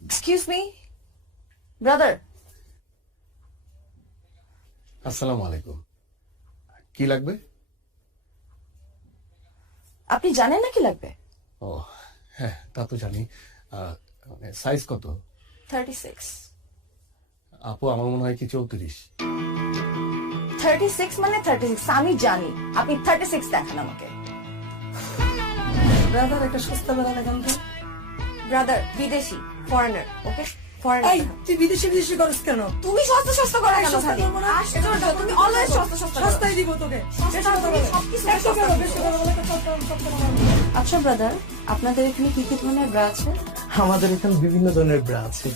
Excuse me brother. আসসালামু আলাইকুম। কি লাগবে? আপনি জানেন না কি লাগবে? ও হ্যাঁ, তা তো জানি। সাইজ কত? 36। আপু আমার মনে হয় কি 34। 36 মানে 36, আমি জানি। আপনি 36 দেখান আমাকে। ব্রাদার একটা সস্তা বেলা দেখান তো। ব্রাদার বিদেশি, ফরেনার, ওকে এই ফরেনার। তুই বিদেশি বিদেশি করিস কেন? তুমি সস্তা সস্তা করে কেন সস্তা খালি? করবো না। আশ্চর্য, তুমি অলওয়েজ সস্তা সস্তা করো। সস্তায় দিব তোকে। বেশি কথা বলে। সবকিছু একশো সস্তা করো, দিব। বেশি কথা বলে তো সস্তা বানাবো। আচ্ছা ব্রাদার, আপনাদের এখানে কি কি ধরনের ব্রা আছে? আমাদের এখানে বিভিন্ন ধরনের ব্রা আছে।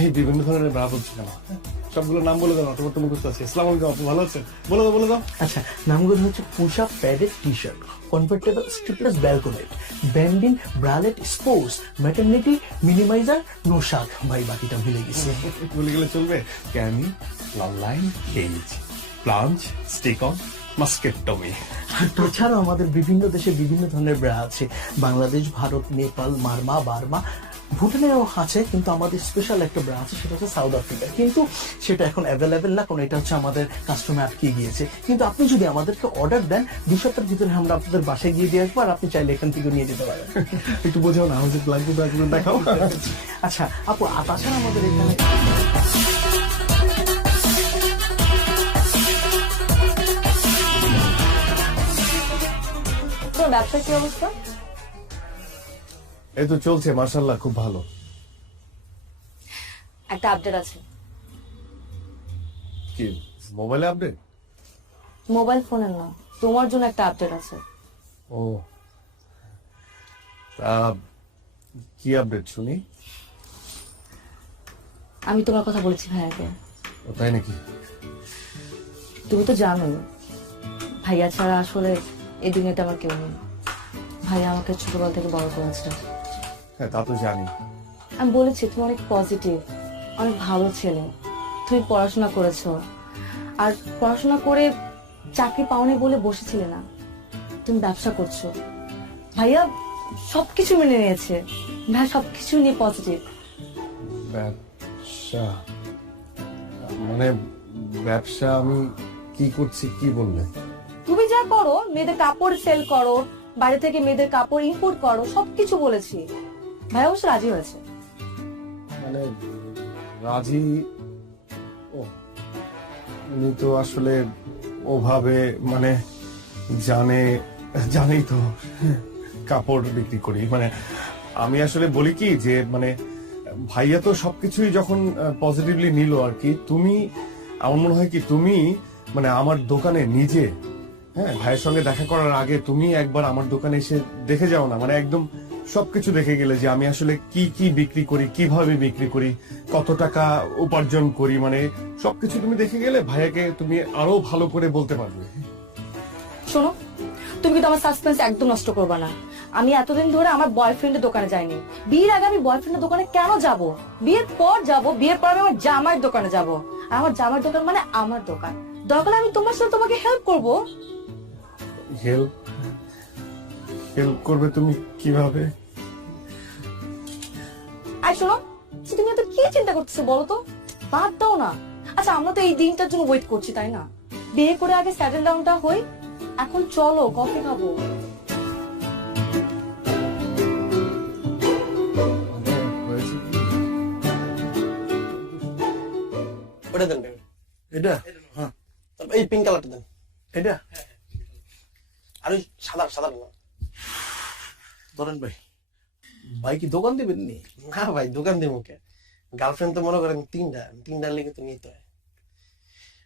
এই বিভিন্ন ধরনের ব্রা বলছি কেন? সবগুলো নাম বলে দাও, তোমার তো মুখস্থ আছে। আসসালামু আলাইকুম আপু, ভালো আছেন? বলে দাও বলে দাও। আচ্ছা, নামগুলো হচ্ছে push up padded T shirt, convertible strapless balconette, bandeau bralette sports, maternity minimizer, no শাক। ভাই বাকিটা ভুলে গেছি। বলে গেলে চলবে? ক্যানি, line, cage, plunge, stick on, mastectomy. আর তাছাড়াও আমাদের বিভিন্ন দেশে বিভিন্ন ধরনের ব্রা আছে। বাংলাদেশ, ভারত, নেপাল, মারমা, বার্মা, ভুটানেরও আছে, কিন্তু আমাদের স্পেশাল একটা ব্রা আছে, সেটা হচ্ছে সাউথ আফ্রিকা। কিন্তু সেটা এখন অ্যাভেলেবেল না, কারণ এটা হচ্ছে আমাদের কাস্টমে আটকে গিয়েছে। কিন্তু আপনি যদি আমাদেরকে অর্ডার দেন, 2 সপ্তাহের ভিতরে আমরা আপনাদের বাসায় গিয়ে দিয়ে আসবো, আর আপনি চাইলে এখান থেকে নিয়ে যেতে পারেন। একটু বোঝাও না, আমাদের লাগবে ব্রাগুলো দেখাও। আচ্ছা আপু, আর তাছাড়া আমাদের এখানে তোমার ব্যবসার কি অবস্থা? এই তো চলছে মাশাআল্লাহ, খুব ভালো। একটা আপডেট আছে। কি মোবাইলে আপডেট? মোবাইল ফোনের না, তোমার জন্য একটা আপডেট আছে। ও তা কি আপডেট শুনি? আমি তোমার কথা বলেছি ভাইয়াকে। ও তাই নাকি? তুমি তো জানোই ভাইয়া ছাড়া আসলে এই দুনিয়াতে আমার কেউ নেই। ভাইয়া আমাকে ছোটবেলা থেকে বড় করেছে। হ্যাঁ তা তো জানি। আমি বলেছি তুমি অনেক পজিটিভ, অনেক ভালো ছেলে। তুমি পড়াশোনা করেছো, আর পড়াশোনা করে চাকরি পাওনি বলে বসেছিলে না, তুমি ব্যবসা করছো। ভাইয়া সবকিছু মেনে নিয়েছে, ভাইয়া সবকিছু নিয়ে পজিটিভ। ব্যবসা মানে ব্যবসা আমি কি করছি কি বললে? তুমি যা করো, মেয়েদের কাপড় সেল করো, বাইরে থেকে মেয়েদের কাপড় ইম্পোর্ট করো, সবকিছু বলেছি। ভাইয়া অবশ্য রাজি হয়েছে। মানে রাজি? ও উনি তো আসলে ওভাবে মানে জানেই তো কাপড় বিক্রি করি। মানে আমি আসলে বলি কি যে মানে ভাইয়া তো সবকিছুই যখন পজিটিভলি নিল আর কি, তুমি আমার মনে হয় কি তুমি মানে আমার দোকানে নিজে, হ্যাঁ ভাইয়ের সঙ্গে দেখা করার আগে তুমি একবার আমার দোকানে এসে দেখে যাও না, মানে একদম সবকিছু দেখে গেলে যে আমি আসলে কি কি বিক্রি করি, কিভাবে বিক্রি করি, কত টাকা উপার্জন করি, মানে সবকিছু তুমি দেখে গেলে ভাইয়াকে তুমি আরো ভালো করে বলতে পারবে। শোনো, তুমি কিন্তু আমার সাসপেন্স একদম নষ্ট করবে না। আমি এতদিন ধরে আমার বয়ফ্রেন্ডের দোকানে যাইনি। বিয়ের আগে আমি বয়ফ্রেন্ডের দোকানে কেন যাব? বিয়ের পর যাব, বিয়ের পর আমি আমার জামাইয়ের দোকানে যাব। আর আমার জামাইয়ের দোকান মানে আমার দোকান। দরকার হলে আমি তোমার সাথে তোমাকে হেল্প করব। হেল্প করবে তুমি কিভাবে? আর শোনো, তুমি এত কি চিন্তা করতেছো বলো তো? বাদ দাও না। আচ্ছা, আমরা তো এই দিনটার জন্য ওয়েট করছি, তাই না? বিয়ে করে আগে সেটেল ডাউনটা হই। এখন চলো কফি খাবো। ওটা দেন। এটা হ্যাঁ, এই পিঙ্ক কালারটা দেন। এটা আর ওই সাদা সাদা না। ধরেন ভাই। ভাই কি দোকান দিবেন নি? না ভাই, দোকান দিব কে? গার্লফ্রেন্ড তো মনে করেন তিনটা লেগে তো নিতে হয়।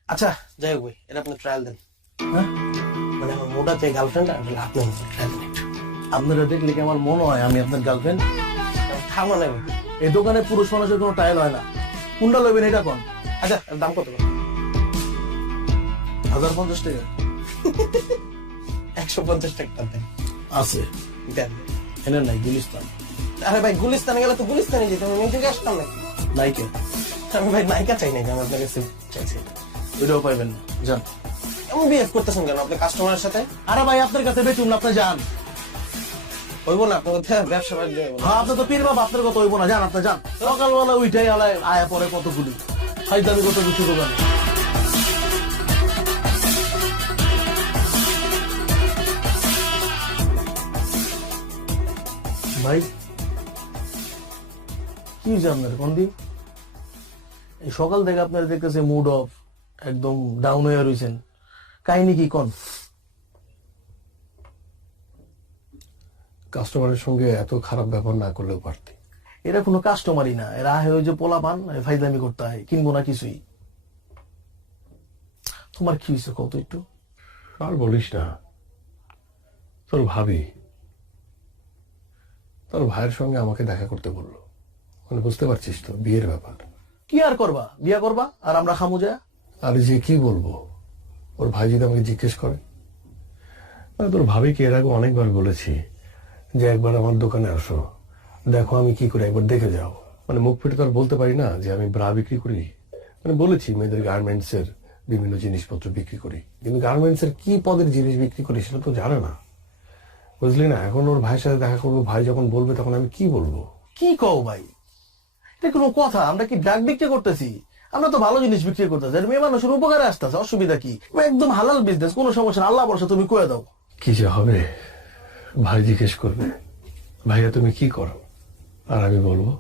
আচ্ছা যাই হোক ভাই, এটা আপনি ট্রায়াল দেন। হ্যাঁ, মানে আমার মোটা চাই গার্লফ্রেন্ড, আর আপনি ট্রায়াল দেন। আপনারা দেখলে কি আমার মনে হয় আমি আপনার গার্লফ্রেন্ড? থামা নাই ভাই, এই দোকানে পুরুষ মানুষের কোনো ট্রায়াল হয় না। কোনটা লইবেন এটা কোন? আচ্ছা, দাম কত? 1050 টাকা। 150 টাকা দেন। আছে দেন। এনে নাই গুলিস্তান। আরে ভাই, গুলিস্তানে গেলে তো গুলিস্তানে যেতে হবে, নিজে আসতাম নাকি? নাইকে। আমি ভাই নাইকা চাই নাই, আমার আপনার কাছে চাইছি। ওইটাও পাইবেন না, যান। এমন বিহেভ করতেছেন কেন আপনি কাস্টমারের সাথে? আরে ভাই, আপনার কাছে বেচুন না, আপনি যান। হইব না আপনার কথা ব্যবসা বাণিজ্য হইব না। হ্যাঁ আপনি তো পীর বাবা, আপনার কথা হইব না, যান আপনি যান। সকালবেলা উইটাই আলায় আয়া পরে কতগুলি হাইদামি কত কিছু দোকানে। ভাই কি হয়েছে আপনার কোন দিন? এই সকাল থেকে আপনার দেখতেছে মুড অফ, একদম ডাউন হয়ে রয়েছেন, কাহিনী কি কোন? কাস্টমারের সঙ্গে এত খারাপ ব্যবহার না করলেও পারতি। এরা কোনো কাস্টমারই না, এরা আহে ওই যে পোলা পান ফাইজলামি করতে হয়, কিনবো না কিছুই। তোমার কি হয়েছে কত একটু? আর বলিস না, তোর ভাবি তোর ভাইয়ের সঙ্গে আমাকে দেখা করতে বললো। মানে বুঝতে পারছিস তো, বিয়ের ব্যাপার। কি আর করবা, বিয়া করবা আর আমরা খামু যা। আর যে কি বলবো, ওর ভাই যদি আমাকে জিজ্ঞেস করে। মানে তোর ভাবিকে এর আগে অনেকবার বলেছি যে একবার আমার দোকানে আসো, দেখো আমি কি করি, একবার দেখে যাও। মানে মুখ ফেটে তো আর বলতে পারি না যে আমি ব্রা বিক্রি করি। মানে বলেছি মেয়েদের গার্মেন্টস এর বিভিন্ন জিনিসপত্র বিক্রি করি, কিন্তু গার্মেন্টস এর কি পদের জিনিস বিক্রি করি সেটা তো জানে না, বুঝলি না। এখন ওর ভাইয়ের সাথে দেখা করবো, ভাই যখন বলবে তখন আমি কি বলবো? কি কও ভাই, এটা কোনো কথা? আমরা কি ড্রাগ বিক্রি করতেছি? আমরা তো ভালো জিনিস বিক্রি করতেছি, আর মেয়ে মানুষের উপকারে আসতেছে, অসুবিধা কি? একদম হালাল বিজনেস, কোনো সমস্যা না, আল্লাহ বর্ষা তুমি কয়ে দাও। কি যে হবে, ভাই জিজ্ঞেস করবে ভাইয়া তুমি কি করো, আর আমি বলবো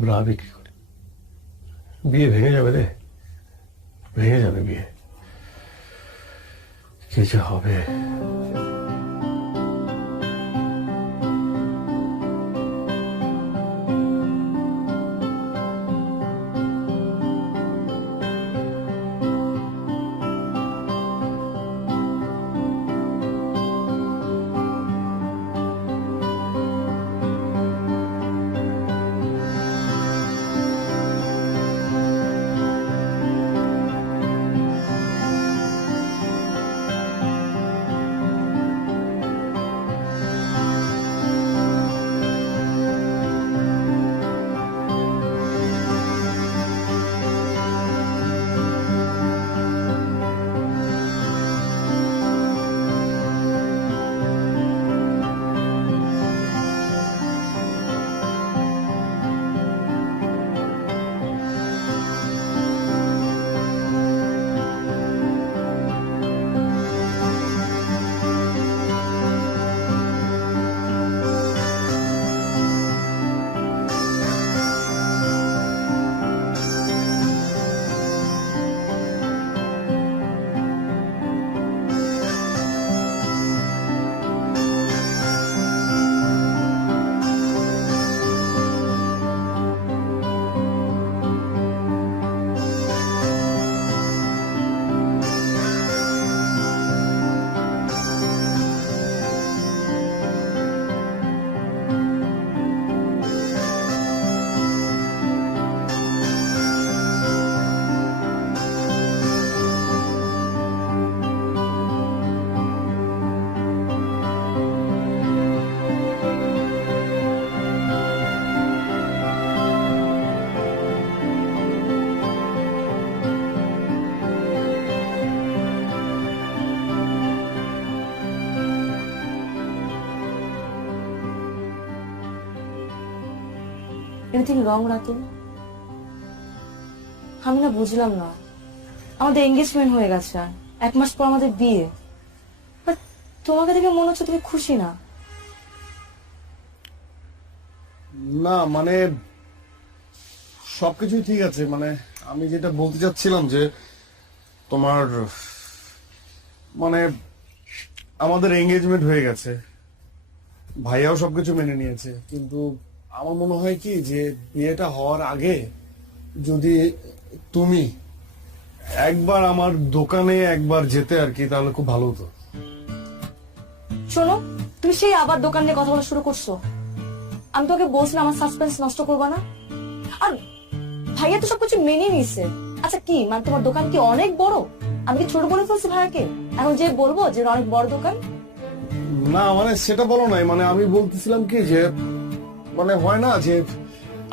ব্রা বিক্রি করি। বিয়ে ভেঙে যাবে রে, ভেঙে যাবে বিয়ে। কি যে হবে। Anything wrong Ratul? আমি না বুঝলাম না, আমাদের এঙ্গেজমেন্ট হয়ে গেছে, 1 মাস পর আমাদের বিয়ে, বাট তোমাকে দেখে মনে হচ্ছে তুমি খুশি না। না মানে সবকিছুই ঠিক আছে, মানে আমি যেটা বলতে চাচ্ছিলাম যে তোমার মানে আমাদের এঙ্গেজমেন্ট হয়ে গেছে, ভাইয়াও সবকিছু মেনে নিয়েছে, কিন্তু আমার মনে হয় কি যে বিয়েটা হওয়ার আগে যদি তুমি একবার আমার দোকানে একবার যেতে আর কি, তাহলে খুব ভালো হতো। শোনো, তুমি সেই আবার দোকান নিয়ে কথা বলা শুরু করছো। আমি তোকে বলছিলাম আমার সাসপেন্স নষ্ট করবা না, আর ভাইয়া তো সবকিছু মেনে নিছে। আচ্ছা কি মানে তোমার দোকান কি অনেক বড়? আমি কি ছোট বলে ফেলছি ভাইয়াকে? এখন যে বলবো যে অনেক বড় দোকান? না মানে সেটা বলো নাই, মানে আমি বলতেছিলাম কি যে মানে হয় না যে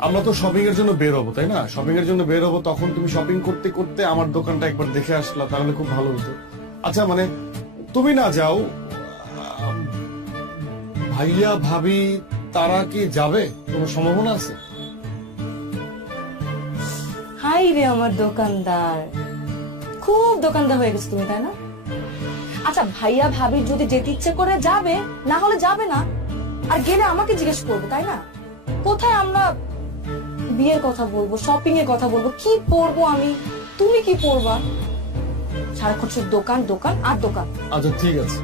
আমরা তো শপিং এর জন্য বের হবো, তাই না? শপিং এর জন্য বের হবো, তখন তুমি শপিং করতে করতে আমার দোকানটা একবার দেখে আসলা, তাহলে খুব ভালো হতো। আচ্ছা মানে তুমি না যাও, ভাইয়া ভাবি তারা কি যাবে, কোনো সম্ভাবনা আছে? হাই রে আমার দোকানদার, খুব দোকানদার হয়ে গেছো তুমি, তাই না? আচ্ছা ভাইয়া ভাবির যদি যেতে ইচ্ছে করে যাবে, না হলে যাবে না। আর গেলে আমাকে জিজ্ঞেস করবে, তাই না? কোথায় আমরা বিয়ের কথা বলবো, শপিং এর কথা বলবো, কি পরবো আমি, তুমি কি পরবা? সারাক্ষণ শুধু দোকান দোকান আর দোকান। আচ্ছা ঠিক আছে,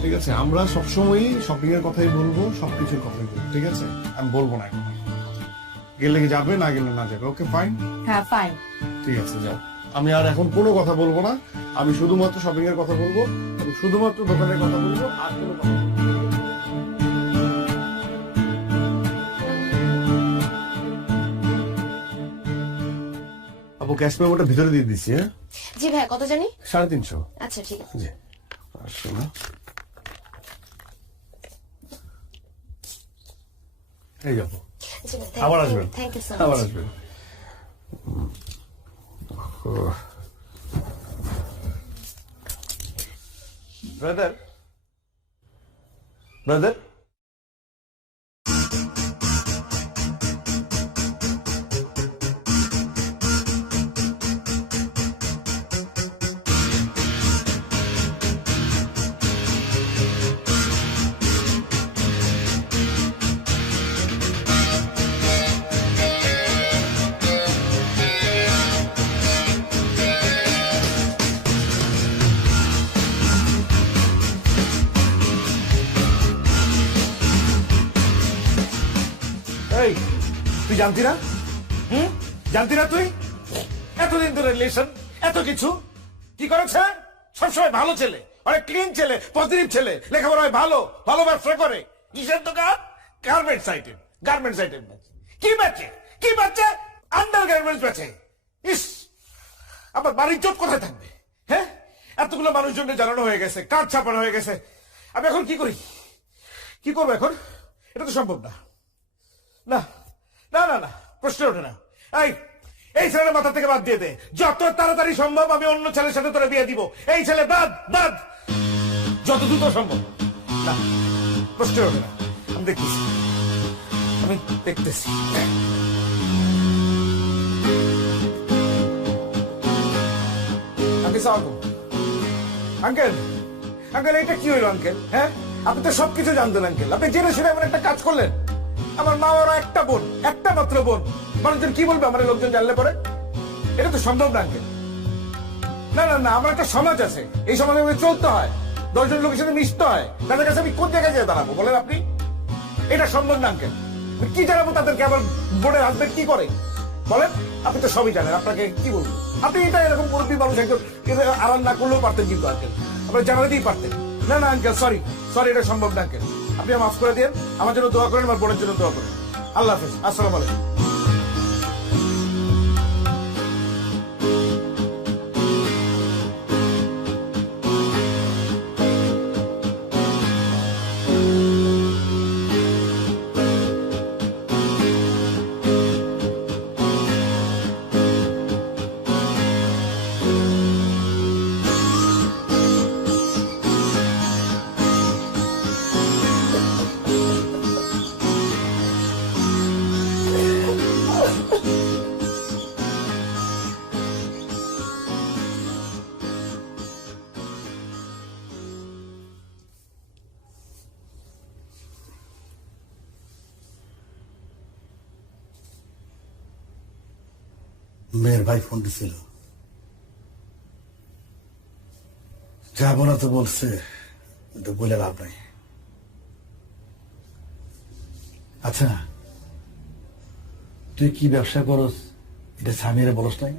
ঠিক আছে, আমরা সবসময়ই শপিং এর কথাই বলবো, সবকিছুর কথাই বলবো, ঠিক আছে? আমি বলবো না এখন, গেলে কি যাবে, না গেলে না যাবে। ওকে ফাইন, হ্যাঁ ফাইন। ঠিক আছে, যাও। আমি আর এখন কোনো কথা বলবো না, আমি শুধুমাত্র শপিং এর কথা বলবো, আমি শুধুমাত্র দোকানের কথা বলবো, আর কোনো কথা বলবো না। আপু ক্যাশ মেমোটা ভিতরে দিয়ে দিচ্ছি। হ্যাঁ, জি ভাই, কত জানি? 350। আচ্ছা ঠিক আছে। জি, আসো না, এই যাবো, আবার আসবেন, থ্যাংক ইউ সো আবার মাচ। আসবেন। ব্রাদার, ব্রাদার, এই তুই জানতি না? জানতি না তুই? এতদিন ধরে রিলেশন, এত কিছু কি করেছে? সবসময় ভালো ছেলে, অনেক ক্লিন ছেলে, পজিটিভ ছেলে, লেখাপড়ায় ভালো, ভালো ব্যবসা করে। কিসের দোকান? Garments item, garments item. কি বেচে? কি বেচে? আন্ডার গার্মেন্টস বেচে। ইস, আমার বাড়ির চোট কোথায় থাকবে? হ্যাঁ, এতগুলো মানুষজনকে জানানো হয়ে গেছে, কাজ ছাপানো হয়ে গেছে, আমি এখন কি করি? কি করবো এখন? এটা তো সম্ভব না। না না না না, প্রশ্ন ওঠে না। এই ছেলের মাথা থেকে বাদ দিয়ে দে, যত তাড়াতাড়ি সম্ভব আমি অন্য ছেলের সাথে তোরা বিয়ে দিব। এই ছেলে বাদ, বাদ, যত দ্রুত সম্ভব। না, প্রশ্ন ওঠে না। আমি দেখতেছি, আমি দেখতেছি। আঙ্কেল, আঙ্কেল এটা কি হইল আঙ্কেল? হ্যাঁ, আপনি তো সবকিছু জানতেন আঙ্কেল, আপনি জেনে শুনে এমন একটা কাজ করলেন। আমার মা বাবা একটা বোন, একটা মাত্র বোন, মানুষজন কি বলবে আমার লোকজন জানলে পরে? এটা তো সম্ভব না আঙ্কেল। না না না, আমার একটা সমাজ আছে, এই সমাজে আমাকে চলতে হয়, 10 জন লোকের সাথে মিশতে হয়, তাদের কাছে আমি কোন জায়গায় যেয়ে দাঁড়াবো বলেন আপনি? এটা সম্ভব না আঙ্কেল। কি জানাবো তাদেরকে আমার বোনের হাজবেন্ড কি করে বলেন? আপনি তো সবই জানেন, আপনাকে কি বলবো? আপনি এটা এরকম মুরব্বী মানুষ একজন আড়াল না করলেও পারতেন কিন্তু আঙ্কেল, আপনারা জানাতেই পারতেন। না না আঙ্কেল, সরি সরি, এটা সম্ভব না আঙ্কেল। আপনি মাফ করে দিন, আমার জন্য দোয়া করেন, আমার বোনের জন্য দোয়া করেন। আল্লাহ হাফেজ, আসসালামু আলাইকুম। মেয়ের ভাই ফোন দিছিল, যাবো না তো বলছে, কিন্তু বলে লাভ নাই। আচ্ছা, তুই কি ব্যবসা করস এটা স্বামীরে বলস নাই,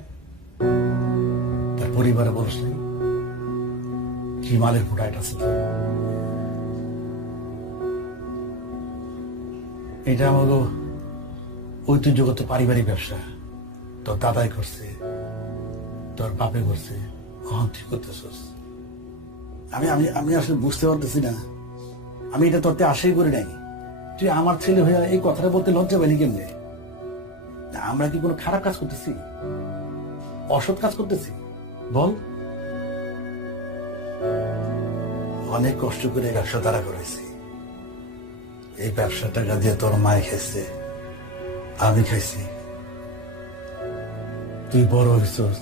তার পরিবারে বলস নাই, কি মালের ফুটাইট আছে? এটা আমাকে ঐতিহ্যগত পারিবারিক ব্যবসা, তোর দাদাই করছে, তোর বাপে করছে, কখন তুই করতেছস? আমি আমি আমি আসলে বুঝতে পারতেছি না, আমি এটা তোরতে আশাই করি নাই। তুই আমার ছেলে হয়ে এই কথাটা বলতে লজ্জা পেলি কেমনে? আমরা কি কোনো খারাপ কাজ করতেছি, অসৎ কাজ করতেছি বল? অনেক কষ্ট করে এই ব্যবসা দাঁড়া করেছি। এই ব্যবসা টাকা দিয়ে তোর মায় খাইছে, আমি খাইছি। তুই বড় হইছস,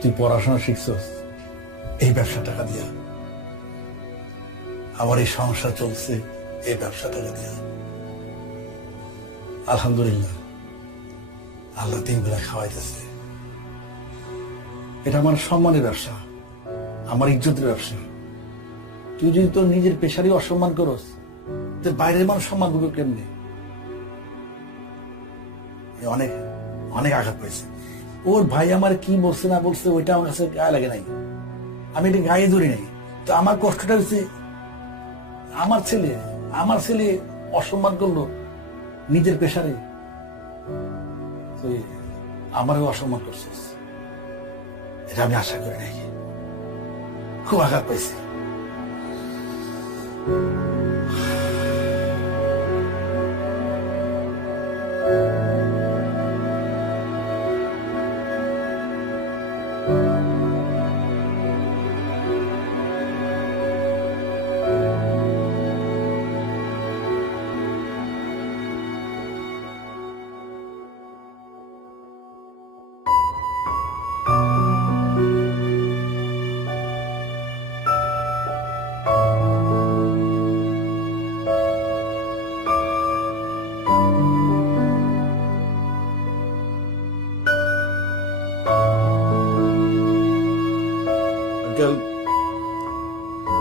তুই পড়াশোনা শিখছস এই ব্যবসা টাকা দিয়া। আমার এই সংসার চলছে এই ব্যবসা টাকা দিয়া। আলহামদুলিল্লাহ, আল্লাহ 3 বেলা খাওয়াইতেছে। এটা আমার সম্মানের ব্যবসা, আমার ইজ্জতের ব্যবসা। তুই যদি তোর নিজের পেশারই অসম্মান করস, তো বাইরের মানুষ সম্মান করবে কেমনি? অনেক অনেক আঘাত পেয়েছে। ওর ভাই আমার কি বলছে না বলছে ওইটা আমার কাছে গায়ে লাগে নাই, আমি এটা গায়ে ধরি নাই। তো আমার কষ্টটা হচ্ছে আমার ছেলে অসম্মান করলো নিজের পেশারে, তুই আমারও অসম্মান করছিস, এটা আমি আশা করি নাই। খুব আঘাত পাইছি। আঙ্কেল,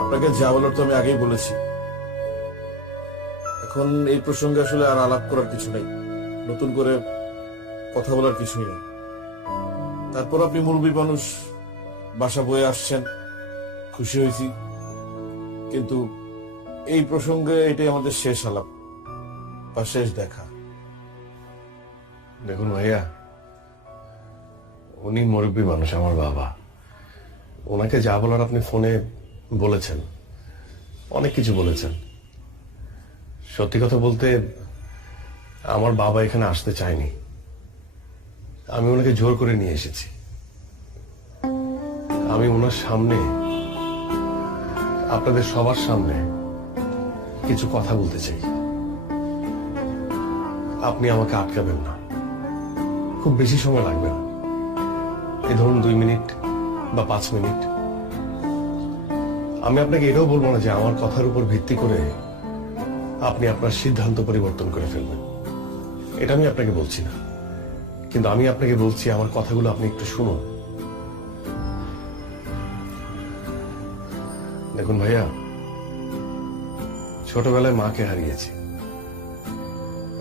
আপনাকে যা বলার তো আমি আগেই বলেছি। এখন এই প্রসঙ্গে আসলে আর আলাপ করার কিছু নেই, নতুন করে কথা বলার কিছুই নেই। তারপর আপনি মুরব্বী মানুষ, বাসা বয়ে আসছেন, খুশি হয়েছি। কিন্তু এই প্রসঙ্গে এটাই আমাদের শেষ আলাপ বা শেষ দেখা। দেখুন ভাইয়া, উনি মুরব্বী মানুষ, আমার বাবা। ওনাকে যা বলার আপনি ফোনে বলেছেন, অনেক কিছু বলেছেন। সত্যি কথা বলতে আমার বাবা এখানে আসতে চায়নি, আমি ওনাকে জোর করে নিয়ে এসেছি। আমি ওনার সামনে, আপনাদের সবার সামনে কিছু কথা বলতে চাই। আপনি আমাকে আটকাবেন না, খুব বেশি সময় লাগবে না, এই ধরুন 2 মিনিট বা 5 মিনিট। আমি আপনাকে এটাও বলবো না যে আমার কথার উপর ভিত্তি করে আপনি আপনার সিদ্ধান্ত পরিবর্তন করে ফেলবেন, এটা আমি আপনাকে বলছি না। কিন্তু আমি আপনাকে বলছি, আমার কথাগুলো আপনি একটু শুনুন। দেখুন ভাইয়া, ছোটবেলায় মাকে হারিয়েছি।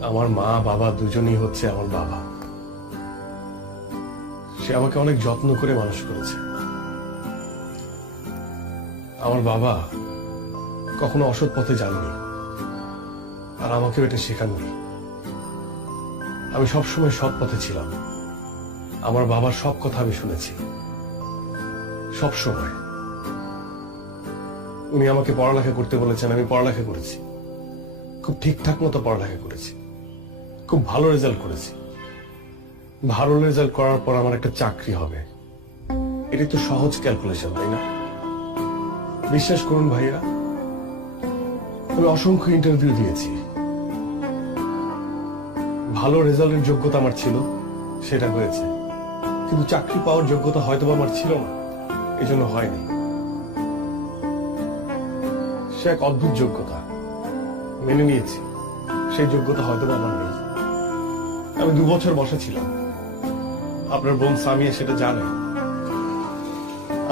আমার মা বাবা দুজনই হচ্ছে আমার বাবা। সে আমাকে অনেক যত্ন করে মানুষ করেছে। আমার বাবা কখনো অসৎ পথে যাননি, আর আমাকেও এটা শেখাননি। আমি সবসময় সৎ পথে ছিলাম। আমার বাবার সব কথা আমি শুনেছি, সব সময়। উনি আমাকে পড়ালেখা করতে বলেছেন, আমি পড়ালেখা করেছি, খুব ঠিকঠাক মতো পড়ালেখা করেছি, খুব ভালো রেজাল্ট করেছি। ভালো রেজাল্ট করার পর আমার একটা চাকরি হবে, এটা তো সহজ ক্যালকুলেশন, তাই না? বিশ্বাস করুন ভাইয়া, আমি অসংখ্য ইন্টারভিউ দিয়েছি। ভালো রেজাল্টের যোগ্যতা আমার ছিল, সেটা হয়েছে। কিন্তু চাকরি পাওয়ার যোগ্যতা হয়তো আমার ছিল না, এই জন্য হয়নি। সে এক অদ্ভুত যোগ্যতা, মেনে নিয়েছি। সেই যোগ্যতা হয়তো আমার নেই। আমি 2 বছর বসা ছিলাম, আপনার বোন সামিয়া সেটা জানে।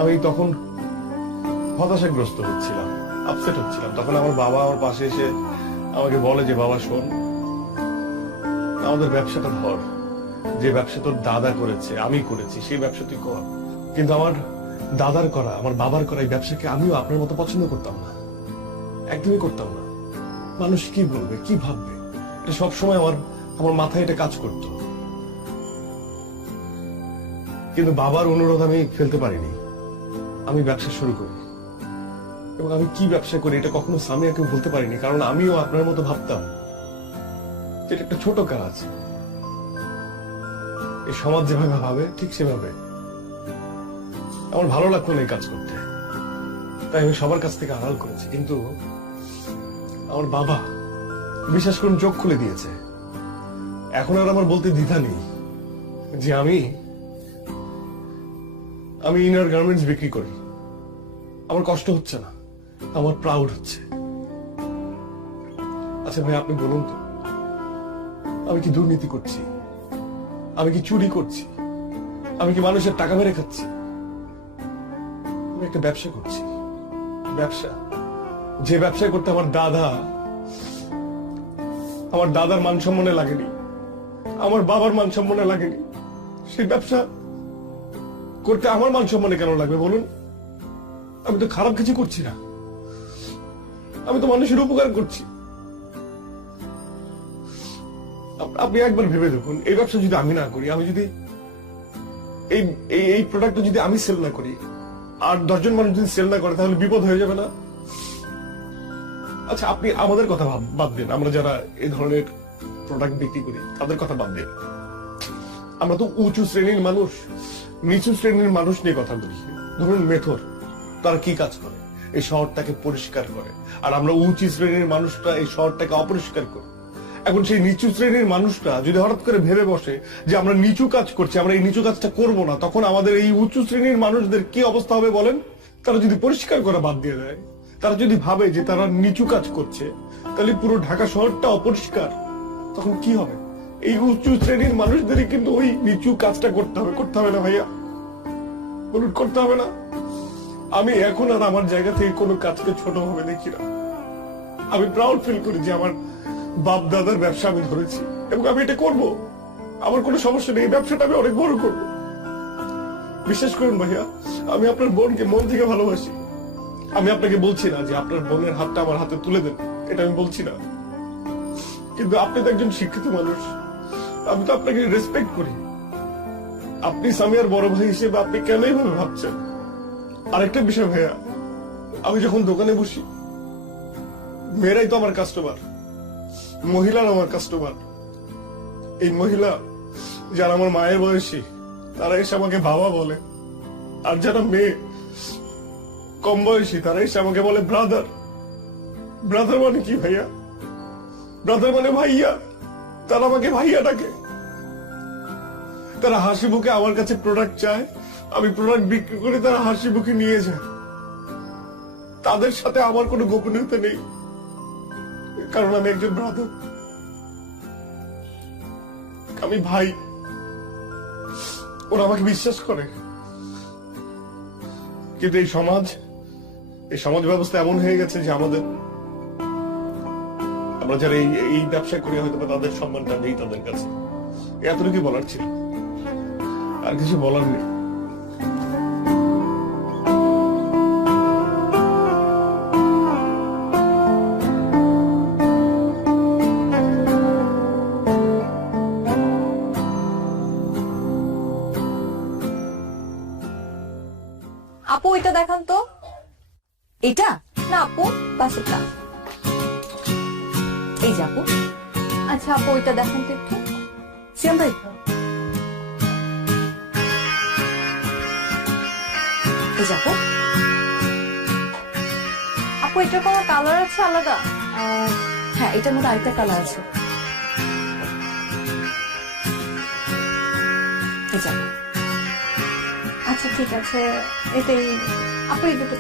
আমি তখন হতাশাগ্রস্ত হচ্ছিলাম, আপসেট হচ্ছিলাম। তখন আমার বাবা আমার পাশে এসে আমাকে বলে যে, বাবা শোন, আমাদের ব্যবসাটা ধর, যে ব্যবসা তোর দাদা করেছে, আমি করেছি, সেই ব্যবসা তুই কর। কিন্তু আমার দাদার করা, আমার বাবার করা এই ব্যবসাকে আমিও আপনার মতো পছন্দ করতাম না, একদমই করতাম না। মানুষ কি বলবে, কি ভাববে, এটা সবসময় আমার মাথায় এটা কাজ করত। কিন্তু বাবার অনুরোধ আমি ফেলতে পারিনি, আমি ব্যবসা শুরু করি। এবং আমি কি ব্যবসা করি এটা কখনো সামিয়াকে বলতে পারিনি, কারণ আমিও আপনার মতো ভাবতাম যেটা একটা ছোট কাজ। এই সমাজ যেভাবে ভাবে ঠিক সেভাবে। আমার ভালো লাগতো না এই কাজ করতে, তাই তাই আমি সবার কাছ থেকে আড়াল করেছি, কিন্তু আমার বাবা বিশ্বাস করুন চোখ খুলে দিয়েছে। এখন আর আমার বলতে দ্বিধা নেই যে আমি ইনার গার্মেন্টস বিক্রি করি। আমার কষ্ট হচ্ছে না, আমার প্রাউড হচ্ছে। আচ্ছা ভাই, আপনি বলুন তো, আমি কি দুর্নীতি করছি? আমি কি চুরি করছি? আমি কি মানুষের টাকা মেরে খাচ্ছি? আমি একটা ব্যবসা করছি, ব্যবসা, যে ব্যবসা করতে আমার দাদার মান সম্মানে লাগেনি, আমার বাবার মান সম্মানে লাগেনি, সেই ব্যবসা করতে আমার মান সম্মানে কেন লাগবে বলুন? আমি তো খারাপ কিছু করছি না, আমি তো মানুষের উপকার করছি। আপনি একবার ভেবে দেখুন, এই ব্যবসা যদি আমি না করি, আমি যদি এই প্রোডাক্ট যদি আমি সেল না করি, আর 10 জন মানুষ যদি সেল না করে, তাহলে বিপদ হয়ে যাবে না? আচ্ছা, আপনি আমাদের কথা বাদ দেন, আমরা যারা এই ধরনের প্রোডাক্ট বিক্রি করি তাদের কথা বাদ দেন। আমরা তো উঁচু শ্রেণীর মানুষ, নিচু শ্রেণীর মানুষ নিয়ে কথা বলি। ধরুন মেথর, তারা কি কাজ করে? এই শহরটাকে পরিষ্কার করে। আর আমরা উঁচু শ্রেণীর মানুষটা এই শহরটাকে অপরিষ্কার করি। এখন সেই নিচু শ্রেণীর মানুষটা যদি হঠাৎ করে ভেবে বসে যে আমরা নিচু কাজ করছি, আমরা এই নিচু কাজটা করব না, তখন আমাদের এই উঁচু শ্রেণীর মানুষদের কি অবস্থা হবে বলেন? তারা যদি পরিষ্কার করা বাদ দিয়ে দেয়, তারা যদি ভাবে যে তারা নিচু কাজ করছে, তাহলে পুরো ঢাকা শহরটা অপরিষ্কার, তখন কি হবে? এই উঁচু শ্রেণীর মানুষদেরই কিন্তু ওই নিচু কাজটা করতে হবে না ভাইয়া? বলুন, করতে হবে না? আমি এখন আর আমার জায়গা থেকে কোনো কাজকে ছোট ভাবে দেখি না। আমি প্রাউড ফিল করি যে আমার বাপ দাদার ব্যবসা আমি ধরেছি, এবং আমি এটা করব। আমার কোনো সমস্যা নেই, এই ব্যবসাটা আমি অনেক বড় করব। বিশ্বাস করুন ভাইয়া, আমি আপনার বোনকে মন থেকে ভালোবাসি। আমি আপনাকে বলছি না যে আপনার বোনের হাতটা আমার হাতে তুলে দেন, এটা আমি বলছি না। কিন্তু আপনি তো একজন শিক্ষিত মানুষ, আমি তো আপনাকে রেসপেক্ট করি। আপনি সামিয়ার বড় ভাই হিসেবে আপনি কেন এইভাবে ভাবছেন? আরেকটা বিষয় ভাইয়া, আমি যখন দোকানে বসি, মেয়েরাই তো আমার কাস্টমার, মহিলারা আমার কাস্টমার। এই মহিলা যারা আমার মায়ের বয়সী, তারা এসে আমাকে বাবা বলে। আর যারা মেয়ে কম বয়সী, তারা এসে আমাকে বলে ব্রাদার। ব্রাদার মানে কি ভাইয়া? ব্রাদার মানে ভাইয়া। তারা আমাকে ভাইয়া ডাকে। তারা হাসি মুখে আমার কাছে প্রোডাক্ট চায়, আমি প্রোডাক্ট বিক্রি করে তারা হাসি মুখে নিয়ে যায়। তাদের সাথে আমার কোনো গোপনীয়তা নেই, কারণ আমি একজন ব্রাদার, আমি ভাই। ওরা আমাকে বিশ্বাস করে। কিন্তু এই সমাজ ব্যবস্থা এমন হয়ে গেছে যে আমরা যারা এই ব্যবসা করি, হয়তো তাদের সম্মানটা নেই তাদের কাছে। এতটুকু বলার ছিল, আর কিছু বলার নেই। আপু এটা দেখান তো। এটা না আপু, বাসুটা। এই যে আপু। আচ্ছা আপু এটা দেখান তো একটু। সিয়াম ভাই, এই যে আপু। আপু এটার কোনো কালার আছে আলাদা? হ্যাঁ, এটার মধ্যে আরেকটা কালার আছে। এই যে আপু। আচ্ছা ঠিক আছে, এটাই আপু, এই দুটো